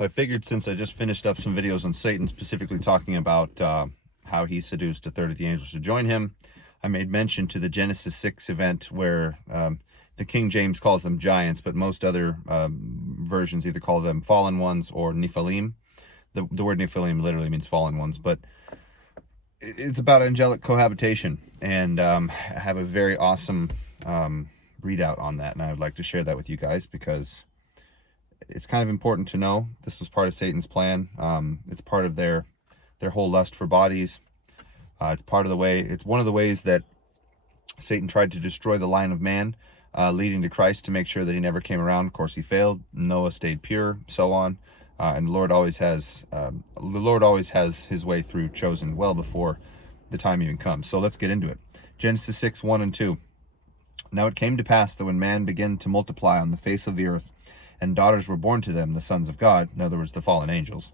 So I figured, since I just finished up some videos on Satan, specifically talking about how he seduced a third of the angels to join him, I made mention to the Genesis 6 event where the King James calls them giants, but most other versions either call them fallen ones or Nephilim. The word Nephilim literally means fallen ones, but it's about angelic cohabitation, and I have a very awesome readout on that, and I would like to share that with you guys because it's kind of important to know. This was part of Satan's plan. It's part of their whole lust for bodies. It's part of the way. It's one of the ways that Satan tried to destroy the line of man, leading to Christ, to make sure that he never came around. Of course, he failed. Noah stayed pure, so on. And the Lord always has his way through chosen well before the time even comes. So let's get into it. Genesis 6, 1 and 2. Now it came to pass that when man began to multiply on the face of the earth, and daughters were born to them, the sons of God, in other words, the fallen angels,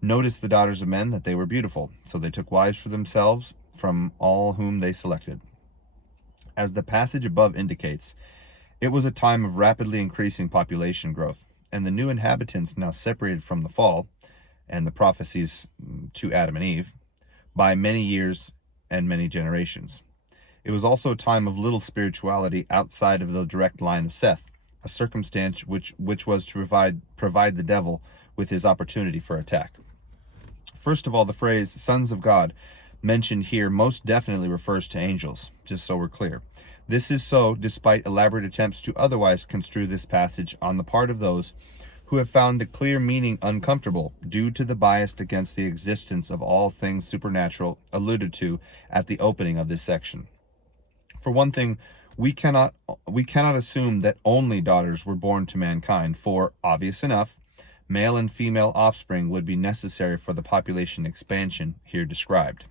noticed the daughters of men that they were beautiful. So they took wives for themselves from all whom they selected. As the passage above indicates, it was a time of rapidly increasing population growth, and the new inhabitants, now separated from the fall and the prophecies to Adam and Eve, by many years and many generations. It was also a time of little spirituality outside of the direct line of Seth, a circumstance which was to provide the devil with his opportunity for attack. First of all, the phrase sons of God mentioned here most definitely refers to angels, just so we're clear. This is so despite elaborate attempts to otherwise construe this passage on the part of those who have found the clear meaning uncomfortable due to the bias against the existence of all things supernatural alluded to at the opening of this section. For one thing, we cannot assume that only daughters were born to mankind, for, obvious enough, male and female offspring would be necessary for the population expansion here described.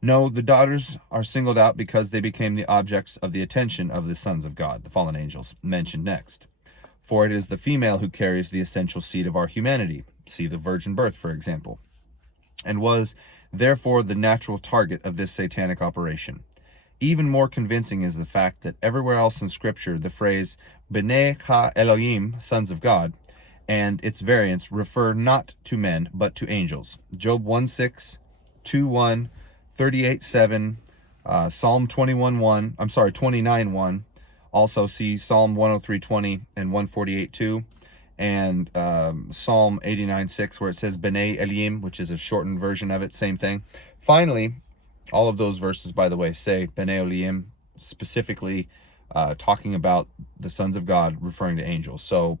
No, the daughters are singled out because they became the objects of the attention of the sons of God, the fallen angels, mentioned next. For it is the female who carries the essential seed of our humanity, see the virgin birth, for example, and was, therefore, the natural target of this satanic operation. Even more convincing is the fact that everywhere else in Scripture, the phrase B'nai Ha-Elohim, sons of God, and its variants refer not to men, but to angels. Job 1:6, 2:1, 38:7, Psalm 29:1. Also see Psalm 103:20 and 148:2, and Psalm 89:6, where it says B'nai Elohim, which is a shortened version of it, same thing. Finally, all of those verses, by the way, say B'nai Elohim, specifically talking about the sons of God, referring to angels. So,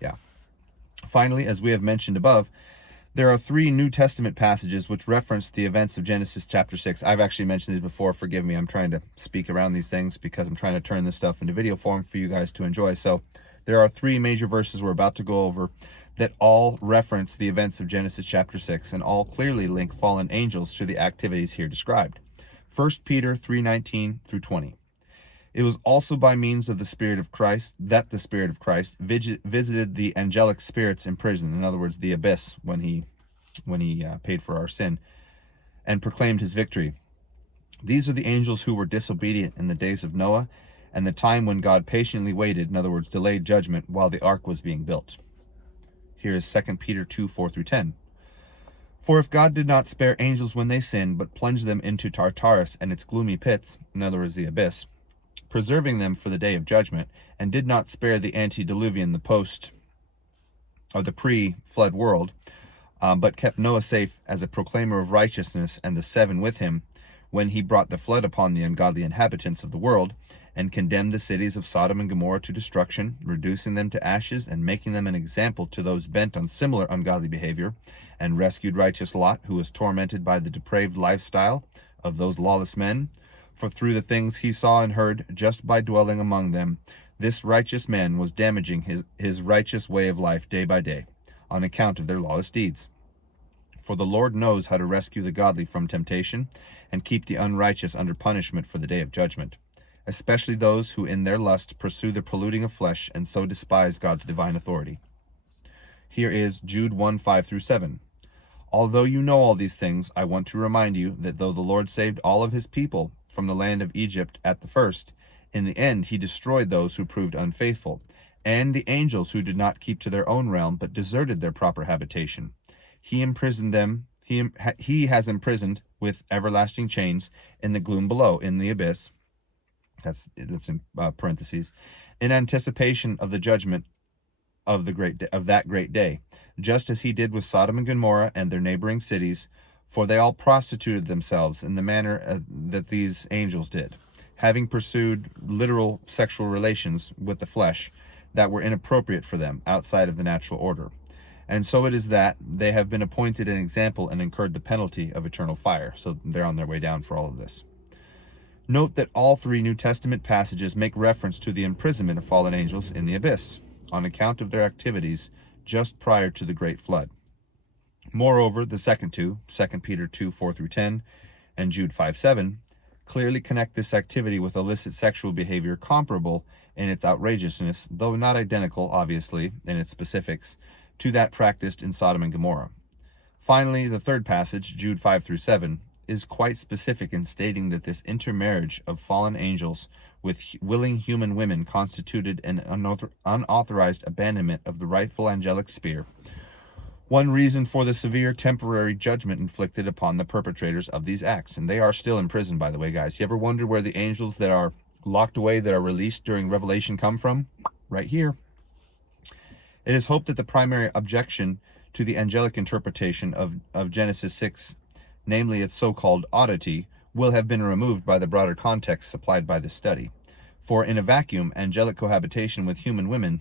yeah. Finally, as we have mentioned above, there are 3 New Testament passages which reference the events of Genesis chapter 6. I've actually mentioned these before. Forgive me. I'm trying to speak around these things because I'm trying to turn this stuff into video form for you guys to enjoy. So there are 3 major verses we're about to go over that all reference the events of Genesis chapter 6 and all clearly link fallen angels to the activities here described. 1 Peter 3:19 through 20. It was also by means of the Spirit of Christ that the Spirit of Christ visited the angelic spirits in prison, in other words, the abyss, when he paid for our sin, and proclaimed his victory. These are the angels who were disobedient in the days of Noah and the time when God patiently waited, in other words, delayed judgment, while the ark was being built. Here is 2 Peter 2:4 through 10. For if God did not spare angels when they sinned, but plunged them into Tartarus and its gloomy pits, in other words, the abyss, preserving them for the day of judgment, and did not spare the antediluvian, the post of the pre-flood world, but kept Noah safe as a proclaimer of righteousness, and the 7 with him, when he brought the flood upon the ungodly inhabitants of the world, and condemned the cities of Sodom and Gomorrah to destruction, reducing them to ashes, and making them an example to those bent on similar ungodly behavior, and rescued righteous Lot, who was tormented by the depraved lifestyle of those lawless men. For through the things he saw and heard, just by dwelling among them, this righteous man was damaging his righteous way of life day by day, on account of their lawless deeds. For the Lord knows how to rescue the godly from temptation, and keep the unrighteous under punishment for the day of judgment, especially those who in their lust pursue the polluting of flesh, and so despise God's divine authority. Here is Jude 1:5 through 7. Although you know all these things, I want to remind you that though the Lord saved all of his people from the land of Egypt at the first, in the end he destroyed those who proved unfaithful, and the angels who did not keep to their own realm, but deserted their proper habitation. He imprisoned them, he has imprisoned with everlasting chains in the gloom below, in the abyss. That's in parentheses, in anticipation of the judgment of that great day, just as he did with Sodom and Gomorrah and their neighboring cities, for they all prostituted themselves in the manner that these angels did, having pursued literal sexual relations with the flesh that were inappropriate for them outside of the natural order. And so it is that they have been appointed an example and incurred the penalty of eternal fire. So they're on their way down for all of this. Note that all three New Testament passages make reference to the imprisonment of fallen angels in the abyss, on account of their activities just prior to the great flood. Moreover, the second two, 2 Peter 2, 4-10, and Jude 5, 7, clearly connect this activity with illicit sexual behavior comparable in its outrageousness, though not identical, obviously, in its specifics, to that practiced in Sodom and Gomorrah. Finally, the third passage, Jude 5-7, is quite specific in stating that this intermarriage of fallen angels with willing human women constituted an unauthorized abandonment of the rightful angelic sphere, one reason for the severe temporary judgment inflicted upon the perpetrators of these acts. And they are still in prison, by the way, guys. You ever wonder where the angels that are locked away, that are released during Revelation, come from? Right here. It is hoped that the primary objection to the angelic interpretation of Genesis 6, namely its so-called oddity, will have been removed by the broader context supplied by this study. For in a vacuum, angelic cohabitation with human women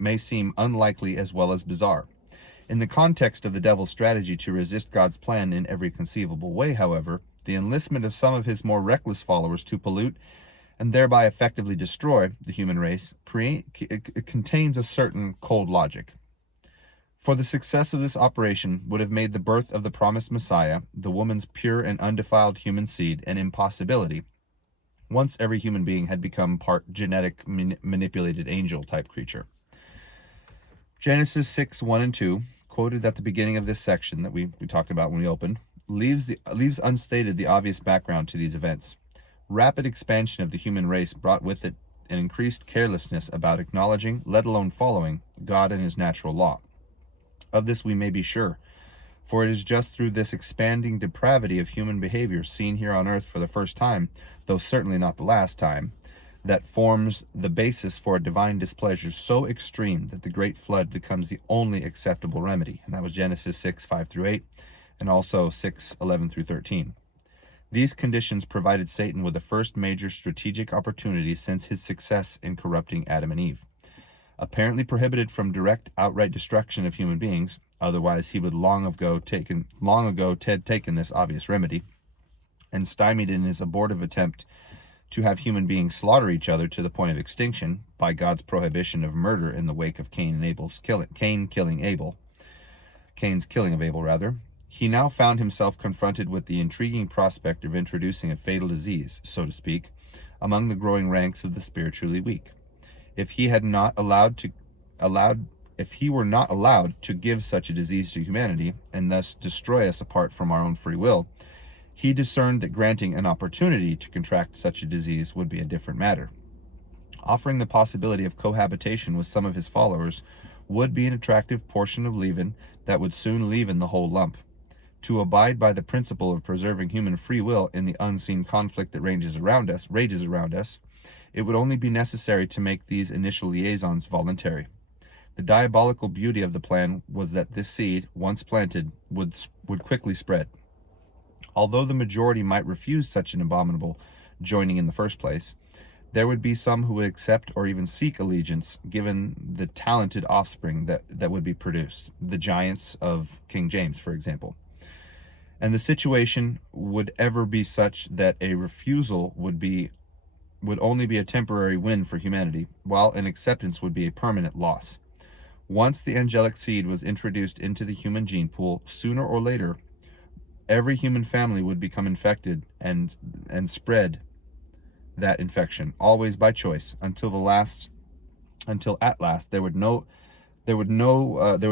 may seem unlikely as well as bizarre. In the context of the devil's strategy to resist God's plan in every conceivable way, however, the enlistment of some of his more reckless followers to pollute and thereby effectively destroy the human race contains a certain cold logic. For the success of this operation would have made the birth of the promised Messiah, the woman's pure and undefiled human seed, an impossibility, once every human being had become part genetic manipulated angel type creature. Genesis 6, 1 and 2, quoted at the beginning of this section that we talked about when we opened, leaves unstated the obvious background to these events. Rapid expansion of the human race brought with it an increased carelessness about acknowledging, let alone following, God and his natural law. Of this we may be sure, for it is just through this expanding depravity of human behavior seen here on earth for the first time, though certainly not the last time, that forms the basis for a divine displeasure so extreme that the great flood becomes the only acceptable remedy. And that was Genesis 6, 5-8, and also 6, 11-13. These conditions provided Satan with the first major strategic opportunity since his success in corrupting Adam and Eve. Apparently prohibited from direct, outright destruction of human beings, otherwise he would long ago taken this obvious remedy, and stymied in his abortive attempt to have human beings slaughter each other to the point of extinction by God's prohibition of murder in the wake of Cain's killing of Abel, rather. He now found himself confronted with the intriguing prospect of introducing a fatal disease, so to speak, among the growing ranks of the spiritually weak. If he were not allowed to give such a disease to humanity, and thus destroy us apart from our own free will, he discerned that granting an opportunity to contract such a disease would be a different matter. Offering the possibility of cohabitation with some of his followers would be an attractive portion of leaven that would soon leaven the whole lump. To abide by the principle of preserving human free will in the unseen conflict that rages around us, it would only be necessary to make these initial liaisons voluntary. The diabolical beauty of the plan was that this seed, once planted, would quickly spread. Although the majority might refuse such an abominable joining in the first place, there would be some who would accept or even seek allegiance given the talented offspring that would be produced, the giants of King James, for example. And the situation would ever be such that a refusal would only be a temporary win for humanity, while an acceptance would be a permanent loss. Once the angelic seed was introduced into the human gene pool, sooner or later, every human family would become infected and spread that infection, always by choice, until at last there would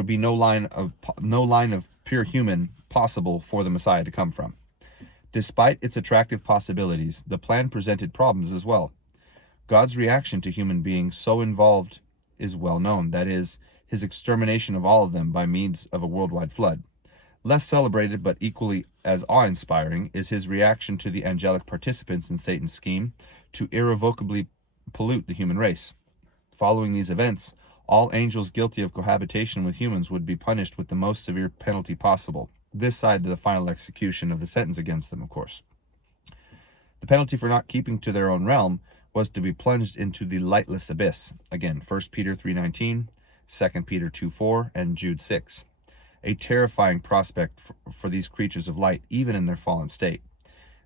be no line of pure human possible for the Messiah to come from. Despite its attractive possibilities, the plan presented problems as well. God's reaction to human beings so involved is well known. That is, his extermination of all of them by means of a worldwide flood. Less celebrated, but equally as awe-inspiring, is his reaction to the angelic participants in Satan's scheme to irrevocably pollute the human race. Following these events, all angels guilty of cohabitation with humans would be punished with the most severe penalty possible, this side to the final execution of the sentence against them, of course. The penalty for not keeping to their own realm was to be plunged into the lightless abyss. Again, 1 Peter 3:19, 2 Peter 2:4, and Jude 6. A terrifying prospect for these creatures of light, even in their fallen state.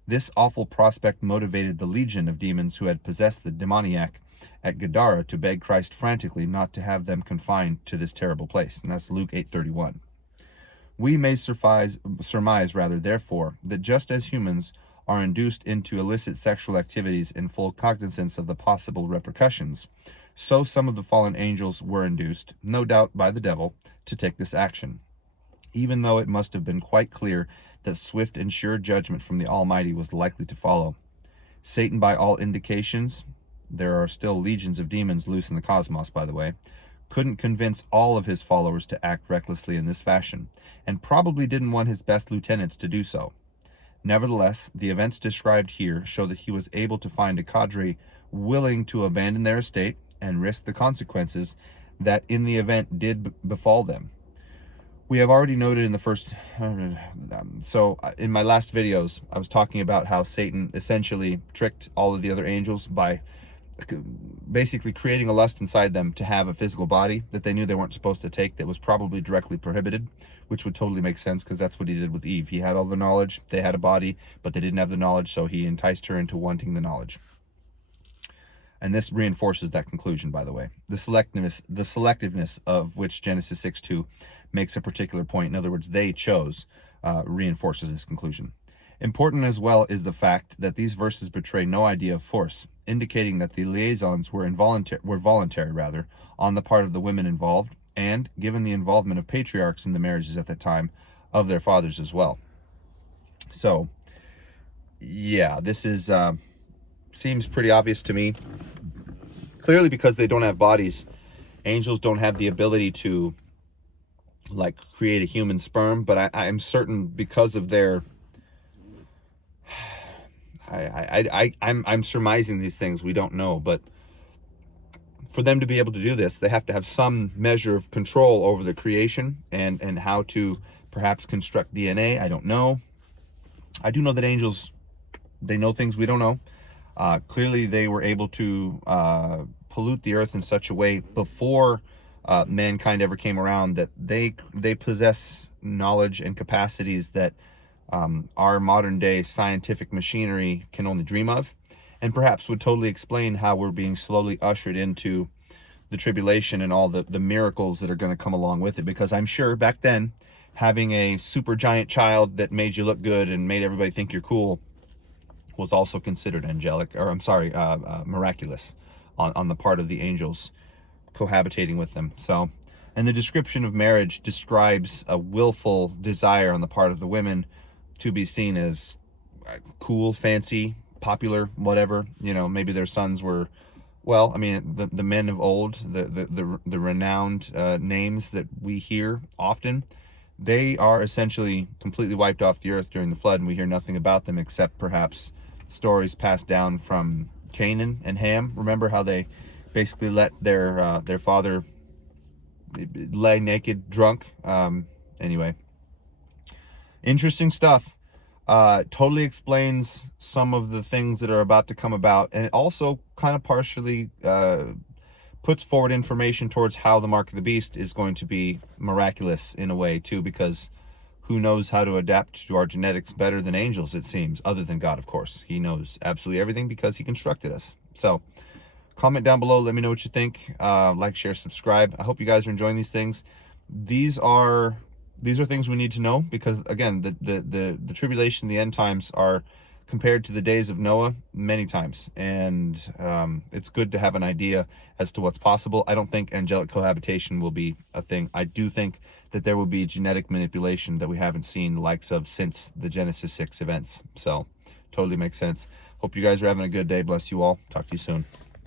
This awful prospect motivated the legion of demons who had possessed the demoniac at Gadara to beg Christ frantically not to have them confined to this terrible place. And that's Luke 8:31. We may surmise, therefore, that just as humans are induced into illicit sexual activities in full cognizance of the possible repercussions, so some of the fallen angels were induced, no doubt by the devil, to take this action, even though it must have been quite clear that swift and sure judgment from the Almighty was likely to follow. Satan, by all indications, there are still legions of demons loose in the cosmos, by the way, couldn't convince all of his followers to act recklessly in this fashion, and probably didn't want his best lieutenants to do so. Nevertheless, the events described here show that he was able to find a cadre willing to abandon their estate and risk the consequences that in the event did befall them. We have already noted in the first, in my last videos, I was talking about how Satan essentially tricked all of the other angels by basically creating a lust inside them to have a physical body that they knew they weren't supposed to take, that was probably directly prohibited, which would totally make sense because that's what he did with Eve. He had all the knowledge, they had a body, but they didn't have the knowledge, so he enticed her into wanting the knowledge. And this reinforces that conclusion, by the way. The selectiveness of which Genesis 6:2 makes a particular point, in other words, they chose, reinforces this conclusion. Important as well is the fact that these verses betray no idea of force, indicating that the liaisons were voluntary on the part of the women involved, and, given the involvement of patriarchs in the marriages at that time, of their fathers as well. So, yeah, this is seems pretty obvious to me. Clearly, because they don't have bodies, angels don't have the ability to, like, create a human sperm, but I'm certain because of their... I'm surmising these things, we don't know, but for them to be able to do this, they have to have some measure of control over the creation and how to perhaps construct DNA. I don't know. I do know that angels, they know things we don't know. Clearly, they were able to pollute the earth in such a way before mankind ever came around that they possess knowledge and capacities that our modern day scientific machinery can only dream of, and perhaps would totally explain how we're being slowly ushered into the tribulation and all the miracles that are going to come along with it. Because I'm sure back then, having a super giant child that made you look good and made everybody think you're cool was also considered angelic, or I'm sorry, miraculous on the part of the angels cohabitating with them. So, and the description of marriage describes a willful desire on the part of the women to be seen as cool, fancy, popular, whatever. You know, maybe their sons were, well, I mean, the men of old, the renowned names that we hear often, they are essentially completely wiped off the earth during the flood, and we hear nothing about them except perhaps stories passed down from Canaan and Ham. Remember how they basically let their father lay naked, drunk? Anyway, interesting stuff. Totally explains some of the things that are about to come about, and it also kind of partially puts forward information towards how the mark of the beast is going to be miraculous in a way too, because who knows how to adapt to our genetics better than angels, it seems, other than God, of course. He knows absolutely everything because he constructed us. So comment down below, let me know what you think. Like, share, subscribe. I hope you guys are enjoying these things. These are things we need to know, because again, the tribulation, the end times are compared to the days of Noah many times, and it's good to have an idea as to what's possible. I don't think angelic cohabitation will be a thing. I do think that there will be genetic manipulation that we haven't seen the likes of since the Genesis 6 events. So totally makes sense. Hope you guys are having a good day. Bless you all. Talk to you soon.